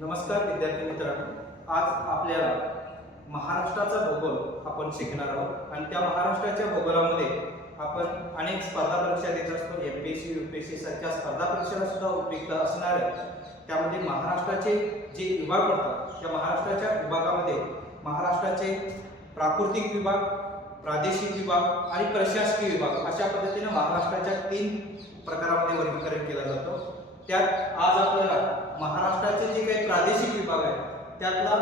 नमस्कार विद्यार्थी मित्रांनो, आज आपल्याला महाराष्ट्राचा भूगोल आपण शिकणार आहोत आणि त्या महाराष्ट्राच्या भूगोलामध्ये आपण अनेक स्पर्धा परीक्षा देत असतो. एमपीएससी यूपीएससी सारख्या स्पर्धा परीक्षेला सुद्धा उपयुक्त असणाऱ्या त्यामध्ये महाराष्ट्राचे जे विभाग पडतात त्या महाराष्ट्राच्या विभागामध्ये महाराष्ट्राचे प्राकृतिक विभाग, प्रादेशिक विभाग आणि प्रशासकीय विभाग अशा पद्धतीने महाराष्ट्राच्या 3 प्रकारामध्ये वर्गीकरण केलं जातं. त्यात आज आपल्याला महाराष्ट्राचे जे काही प्रादेशिक विभाग आहेत त्यातला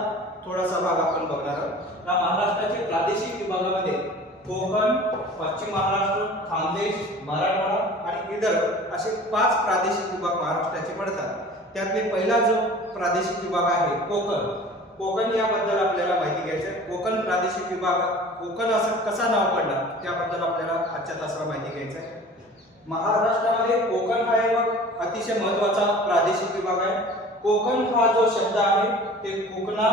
थोडासा भाग आपण बघणार आहोत. या महाराष्ट्राचे प्रादेशिक विभागामध्ये कोकण, पश्चिम महाराष्ट्र, खानदेश, मराठवाडा आणि विदर्भ असे 5 प्रादेशिक विभाग महाराष्ट्राचे पडतात. त्यातले पहिला जो प्रादेशिक विभाग आहे कोकण. कोकण याबद्दल आपल्याला माहिती घ्यायची आहे. कोकण प्रादेशिक विभाग, कोकण असं कसा नाव पडला त्याबद्दल आपल्याला आजच्या तासाला माहिती घ्यायची आहे. महाराष्ट्रामध्ये कोकण हा एक अतिशय महत्त्वाचा प्रादेशिक विभाग आहे. कोकण हा जो शब्द आहे ते कोकणा,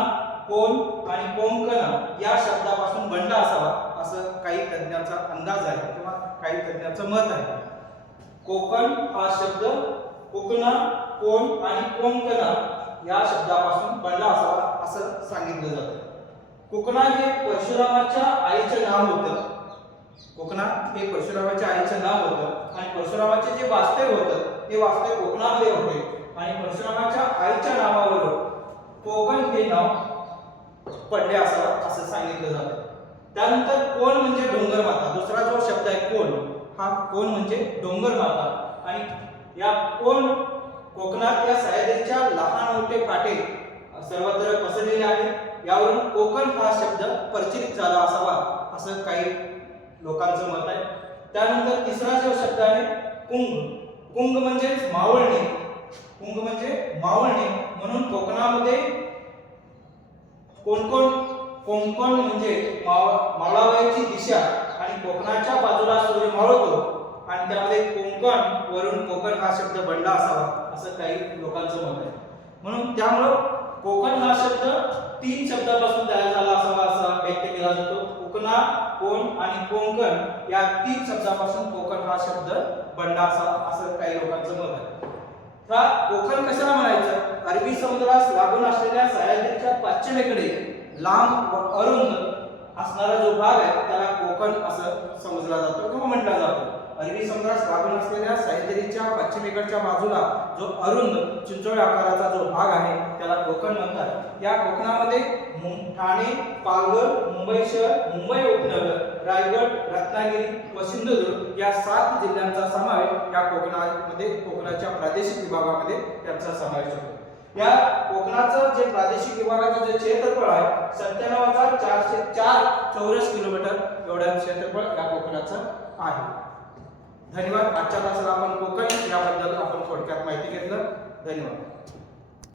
कोण आणि कोंकणा या शब्दापासून बनला असावा असं काही तज्ञांचा अंदाज आहे किंवा काही तज्ञांचं मत आहे. कोकण हा शब्द कोकणा, कोण आणि कोंकणा या शब्दापासून बनला असावा असं सांगितलं जातं. कोकणा हे परशुरामाच्या आईचे नाव होतं. कोकणा हे परशुरामाच्या आईचं नाव होतं आणि परशुरामाचे जे वास्तव्य होतं ते वास्तव्य कोकणामध्ये होते आणि परशुरामाच्या आईच्या नावावर कोकण हे नाव पडले असावं असं सांगितलं जातं. त्यानंतर कोण म्हणजे डोंगर माता. दुसरा जो शब्द आहे कोण, हा कोण म्हणजे डोंगर माता आणि या कोण कोकणात या सह्याद्रीच्या लहान मोठे काटे सर्वत्र पसरलेले आहेत. यावरून कोकण हा शब्द परिचित झाला असावा असं काही लोकांचं मत आहे. त्यानंतर तिसरा जो शब्द आहे कुंग. कुंग म्हणजे मावळणे. कुंग म्हणजे मावळणे म्हणून कोकणामध्ये कोकण म्हणजे मावळावयाची दिशा आणि कोकणाच्या बाजूला सूर्य मावळतो आणि त्यामध्ये कोकण वरून कोकण हा शब्द बनला असावा असं काही लोकांचं मत आहे. म्हणून त्यामुळं कोकण हा शब्द 3 शब्दापासून तयार झाला असावा असा व्यक्त केला जातो. कोकणा, कोण आणि कोंकण या 3 शब्दापासून कोकण हा शब्द बनला असावा असं काही लोकांचं मत आहे. हा कोकण कशाला म्हणायचं? अरबी समुद्रास लागून असलेल्या सह्याद्रीच्या पश्चिमेकडे लांब व अरुंद असणारा जो भाग आहे त्याला कोकण असं समजला जातो किंवा म्हटला जातो. अरबी समुद्रास लागून असलेल्या सह्याद्रीच्या पश्चिमेकडच्या बाजूला जो अरुंद चिंचोळी आकाराचा जो भाग आहे त्याला कोकण म्हणतात. या कोकणामध्ये ठाणे, पालघर, मुंबई शहर, मुंबई उपनगर, रायगड, रत्नागिरी व सिंधुदुर्ग या 7 जिल्ह्यांचा समावेश या कोकणामध्ये कोकणाच्या प्रादेशिक विभागामध्ये त्यांचा समावेश होतो. या कोकणाचं जे प्रादेशिक विभागाचं जे क्षेत्रफळ आहे 97,404 चौरस किलोमीटर एवढं क्षेत्रफळ या कोकणाचं आहे. धन्यवाद. आजच्या तासाला आपण कोकण याबद्दल आपण थोडक्यात माहिती घेतलं. धन्यवाद.